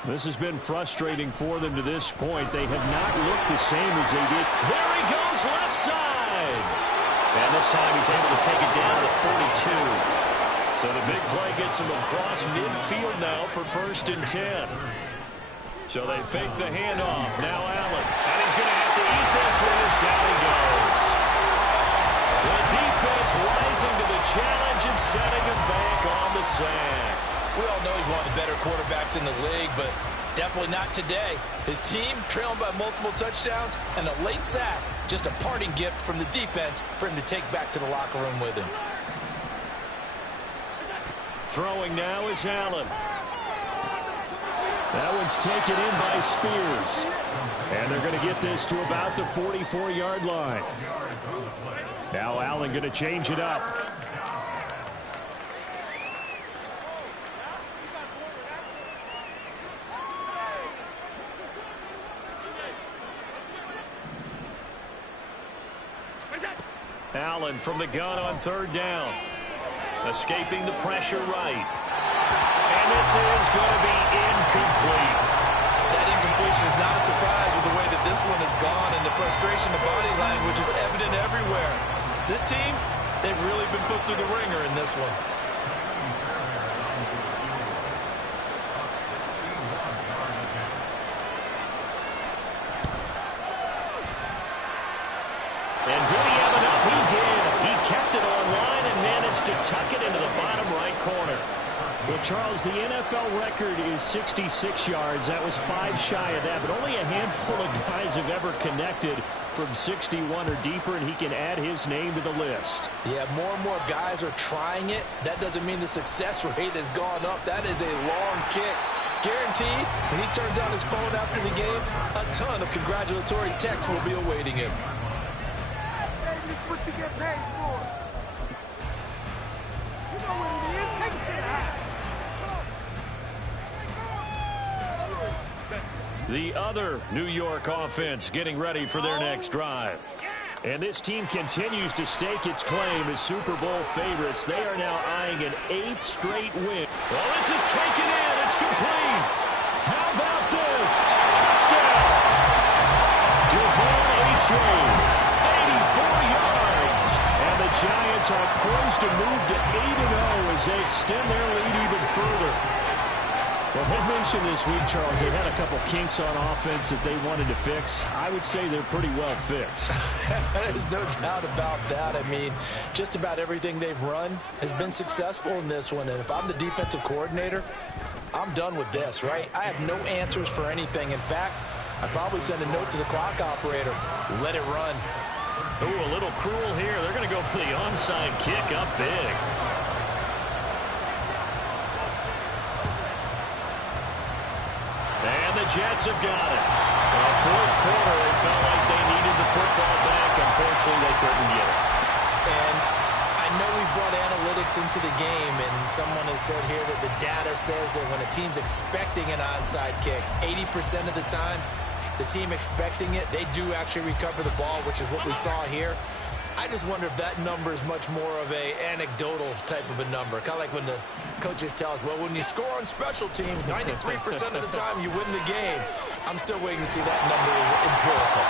This has been frustrating for them to this point. They have not looked the same as they did. There he goes, left side. And this time he's able to take it down to the 42. So the big play gets him across midfield now for 1st and 10. So they fake the handoff. Now Allen. And he's going to have to eat this one as down he goes. The defense rising to the challenge and setting him back on the sack. We all know he's one of the better quarterbacks in the league, but definitely not today. His team trailing by multiple touchdowns, and a late sack, just a parting gift from the defense for him to take back to the locker room with him. Throwing now is Allen. That one's taken in by Spears. And they're going to get this to about the 44-yard line. Now Allen going to change it up. Allen from the gun on 3rd down. Escaping the pressure right. And this is going to be incomplete. That incompletion is not a surprise with the way that this one has gone, and the frustration, the body language is evident everywhere. This team, they've really been put through the ringer in this one. And did he have enough? He did. He kept it online and managed to tuck it into the bottom right corner. Well, Charles, the NFL record is 66 yards. That was 5 shy of that, but only a handful of guys have ever connected from 61 or deeper, and he can add his name to the list. Yeah, more and more guys are trying it. That doesn't mean the success rate has gone up. That is a long kick. Guaranteed, when he turns on his phone after the game, a ton of congratulatory texts will be awaiting him. This is what you get paid for. You know what it is. Take it to the house. The other New York offense getting ready for their next drive. And this team continues to stake its claim as Super Bowl favorites. They are now eyeing an 8th straight win. Well, this is taken in. It's complete. How about this? Touchdown. Devon A-Chain, 84 yards. And the Giants are poised to move to 8-0 as they extend their lead even further. Well, they mentioned this week, Charles, they had a couple kinks on offense that they wanted to fix. I would say they're pretty well fixed. There's no doubt about that. I mean, just about everything they've run has been successful in this one. And if I'm the defensive coordinator, I'm done with this, right? I have no answers for anything. In fact, I'd probably send a note to the clock operator. Let it run. Ooh, a little cruel here. They're going to go for the onside kick up big. And the Jets have got it. Fourth quarter, they felt like they needed the football back. Unfortunately, they couldn't get it. And I know we brought analytics into the game, and someone has said here that the data says that when a team's expecting an onside kick, 80% of the time, the team expecting it, they do actually recover the ball, which is what we saw here. I just wonder if that number is much more of a anecdotal type of a number. Kind of like when the coaches tell us, well, when you score on special teams, 93% of the time you win the game. I'm still waiting to see that number is empirical.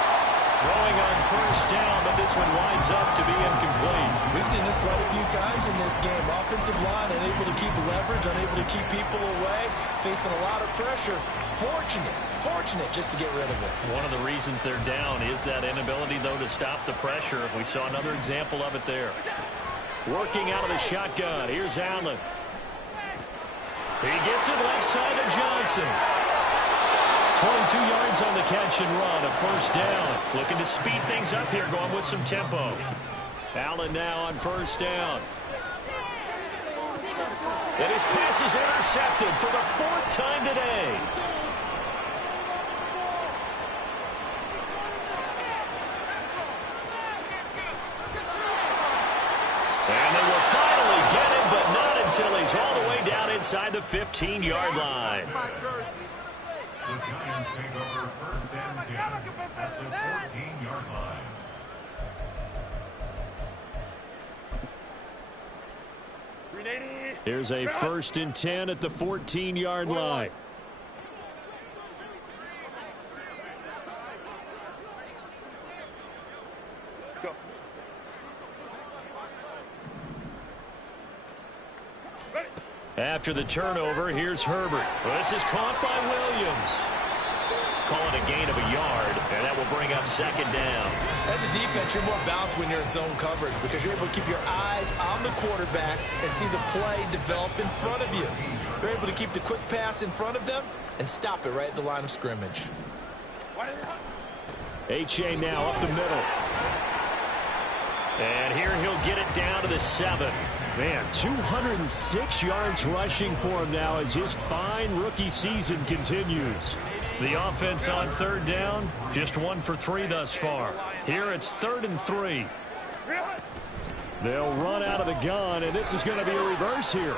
Throwing on 1st down, but this one winds up to be incomplete. We've seen this quite a few times in this game. Offensive line unable to keep leverage, unable to keep people away, facing a lot of pressure. Fortunate just to get rid of it. One of the reasons they're down is that inability, though, to stop the pressure. We saw another example of it there. Working out of the shotgun. Here's Allen. He gets it left side of Johnson. 22 yards on the catch and run, a 1st down. Looking to speed things up here, going with some tempo. Allen now on 1st down. And his pass is intercepted for the 4th time today. And they will finally get him, but not until he's all the way down inside the 15-yard line. The Giants take over 1st and 10 at the 14-yard line. Here's a 1st and 10 at the 14-yard line. After the turnover, here's Herbert. Well, this is caught by Williams. Call it a gain of a yard, and that will bring up second down. As a defense, you're more balanced when you're in zone coverage because you're able to keep your eyes on the quarterback and see the play develop in front of you. You're able to keep the quick pass in front of them and stop it right at the line of scrimmage. H.A. now up the middle. And here he'll get it down to the 7. Man, 206 yards rushing for him now as his fine rookie season continues. The offense on third down, just 1 for 3 thus far. Here it's 3rd and 3. They'll run out of the gun, and this is going to be a reverse here.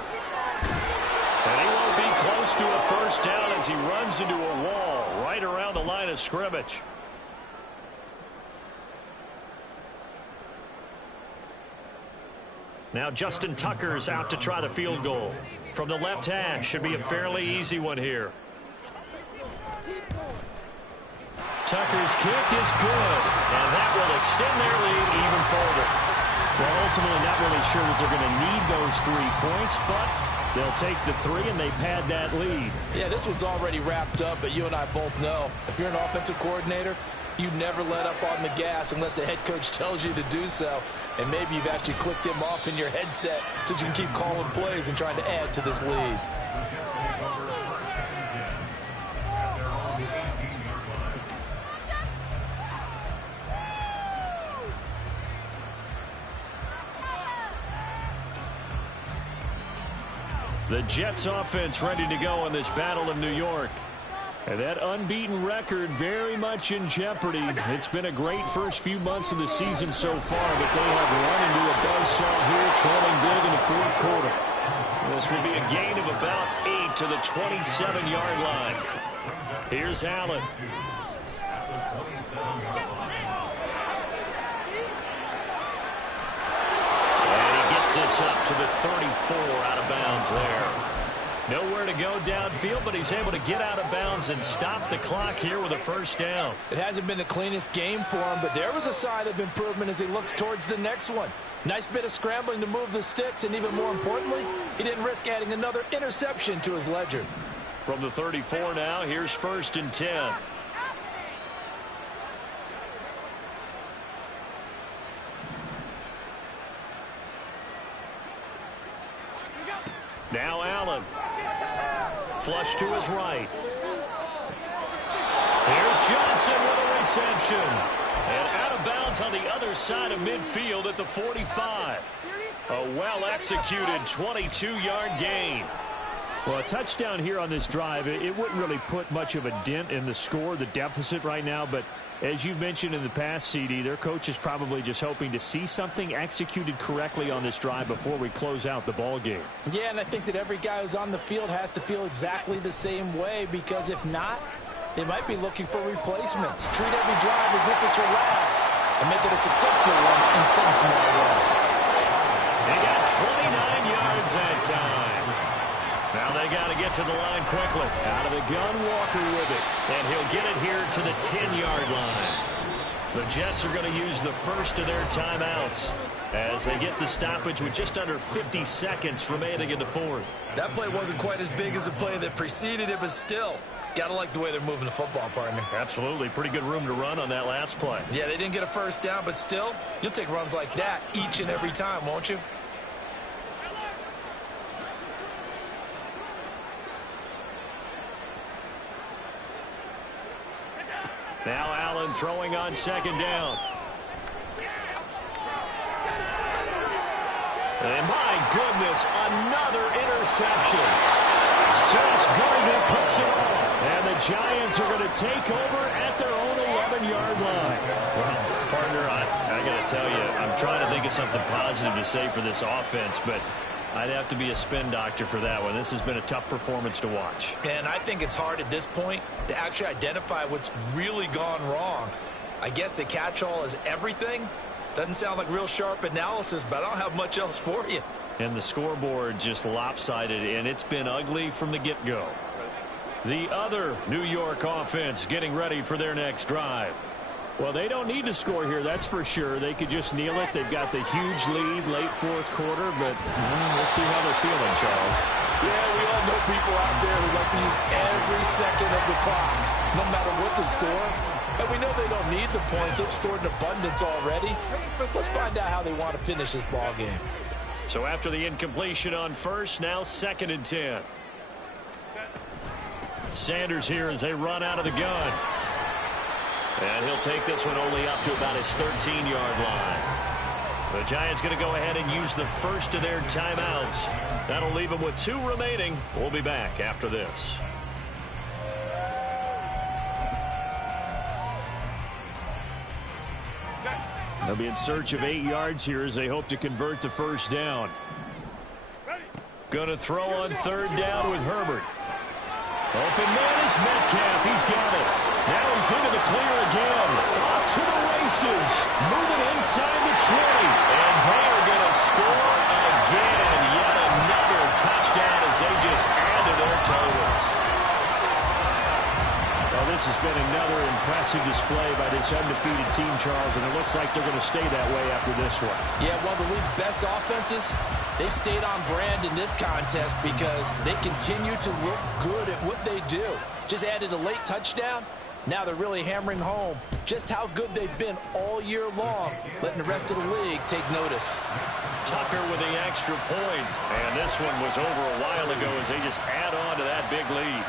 And he won't be close to a first down as he runs into a wall right around the line of scrimmage. Now Justin Tucker's out to try the field goal. From the left hash, should be a fairly easy one here. Tucker's kick is good, and that will extend their lead even further. Well, ultimately not really sure that they're going to need those 3 points, but they'll take the 3 and they pad that lead. Yeah, this one's already wrapped up, but you and I both know if you're an offensive coordinator, you never let up on the gas unless the head coach tells you to do so. And maybe you've actually clicked him off in your headset so you can keep calling plays and trying to add to this lead. The Jets offense ready to go in this battle of New York. And that unbeaten record very much in jeopardy. It's been a great first few months of the season so far, but they have run into a buzzsaw here, trailing big in the 4th quarter. This will be a gain of about 8 to the 27-yard line. Here's Allen. And he gets this up to the 34 out of bounds there. Nowhere to go downfield, but he's able to get out of bounds and stop the clock here with a first down. It hasn't been the cleanest game for him, but there was a sign of improvement as he looks towards the next one. Nice bit of scrambling to move the sticks, and even more importantly, he didn't risk adding another interception to his ledger. From the 34 now, here's 1st and 10. Now Allen. Flush to his right. Here's Johnson with a reception. And out of bounds on the other side of midfield at the 45. A well-executed 22-yard gain. Well, a touchdown here on this drive, it wouldn't really put much of a dent in the score, the deficit right now, but as you mentioned in the past, CD, their coach is probably just hoping to see something executed correctly on this drive before we close out the ball game. Yeah, and I think that every guy who's on the field has to feel exactly the same way, because if not, they might be looking for replacements. Treat every drive as if it's your last and make it a successful one in some small way. They got 29 yards that time. Now they got to get to the line quickly. Out of the gun, Walker with it. And he'll get it here to the 10-yard line. The Jets are going to use the first of their timeouts as they get the stoppage with just under 50 seconds remaining in the 4th. That play wasn't quite as big as the play that preceded it, but still, got to like the way they're moving the football, partner. Absolutely. Pretty good room to run on that last play. Yeah, they didn't get a first down, but still, you'll take runs like that each and every time, won't you? Now Allen throwing on 2nd down. And my goodness, another interception. Sauce Gardner picks it off. And the Giants are going to take over at their own 11-yard line. Well, partner, I got to tell you, I'm trying to think of something positive to say for this offense, but I'd have to be a spin doctor for that one. This has been a tough performance to watch. And I think it's hard at this point to actually identify what's really gone wrong. I guess the catch-all is everything. Doesn't sound like real sharp analysis, but I don't have much else for you. And the scoreboard just lopsided, and it's been ugly from the get-go. The other New York offense getting ready for their next drive. Well, they don't need to score here, that's for sure. They could just kneel it. They've got the huge lead late 4th quarter, but we'll see how they're feeling, Charles. Yeah, we all know people out there who like to use every second of the clock, no matter what the score. And we know they don't need the points. They've scored in abundance already. Let's find out how they want to finish this ball game. So after the incompletion on first, now 2nd and 10. Sanders here as they run out of the gun. And he'll take this one only up to about his 13-yard line. The Giants going to go ahead and use the first of their timeouts. That'll leave them with 2 remaining. We'll be back after this. They'll be in search of 8 yards here as they hope to convert the first down. Going to throw on 3rd down with Herbert. Open man is Metcalf. He's got it. Now he's into the clear again. Off to the races. Moving inside the 20. And they are going to score again. Yet another touchdown as they just add to their totals. Well, this has been another impressive display by this undefeated team, Charles, and it looks like they're going to stay that way after this one. Yeah, one of the league's best offenses. They've stayed on brand in this contest because they continue to look good at what they do. Just added a late touchdown. Now they're really hammering home just how good they've been all year long, letting the rest of the league take notice. Tucker with the extra point. And this one was over a while ago as they just add on to that big lead.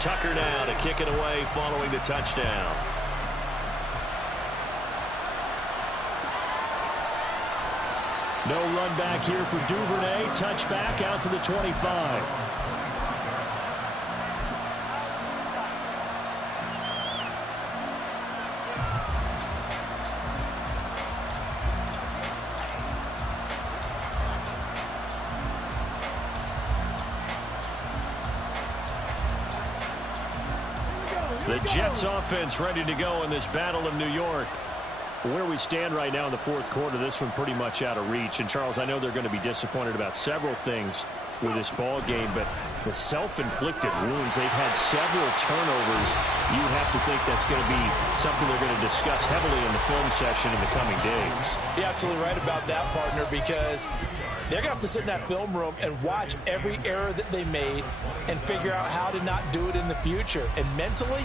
Tucker now to kick it away following the touchdown. No run back here for Duvernay. Touchback out to the 25. The Jets offense ready to go in this Battle of New York. Where we stand right now in the 4th quarter, this one pretty much out of reach. And, Charles, I know they're going to be disappointed about several things with this ball game, but the self-inflicted wounds, they've had several turnovers. You have to think that's going to be something they're going to discuss heavily in the film session in the coming days. You're absolutely right about that, partner, because they're going to have to sit in that film room and watch every error that they made and figure out how to not do it in the future. And mentally,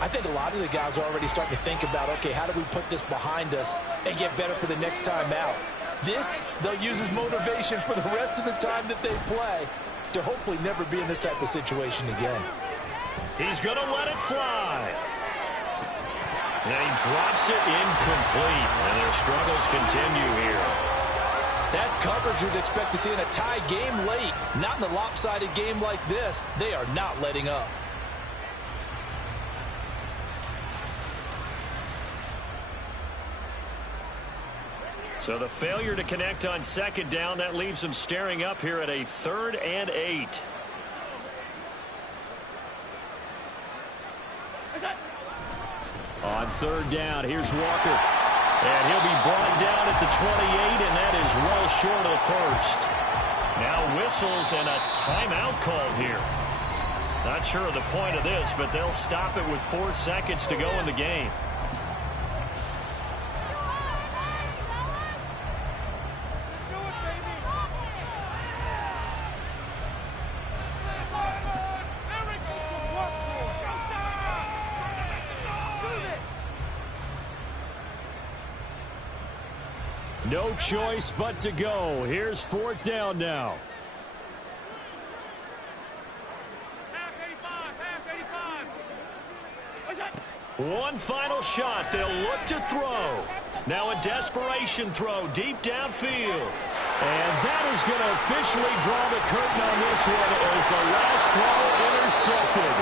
I think a lot of the guys are already starting to think about, okay, how do we put this behind us and get better for the next time out? This, they'll use as motivation for the rest of the time that they play to hopefully never be in this type of situation again. He's going to let it fly. And he drops it incomplete. And their struggles continue here. That's coverage you'd expect to see in a tie game late. Not in a lopsided game like this. They are not letting up. So the failure to connect on 2nd down, that leaves them staring up here at a 3rd and 8. On 3rd down, here's Walker. And he'll be brought down at the 28, and that is well short of the first. Now whistles and a timeout called here. Not sure of the point of this, but they'll stop it with 4 seconds to go in the game. No choice but to go. Here's 4th down now. One final shot. They'll look to throw. Now a desperation throw deep downfield. And that is going to officially draw the curtain on this one as the last throw intercepted.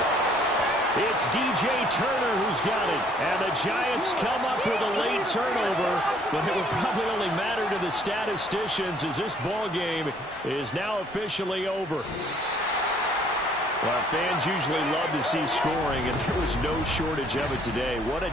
It's DJ Turner who's got it. And the Giants come up with a late turnover. But it will probably only matter to the statisticians as this ball game is now officially over. Well, fans usually love to see scoring, and there was no shortage of it today. What a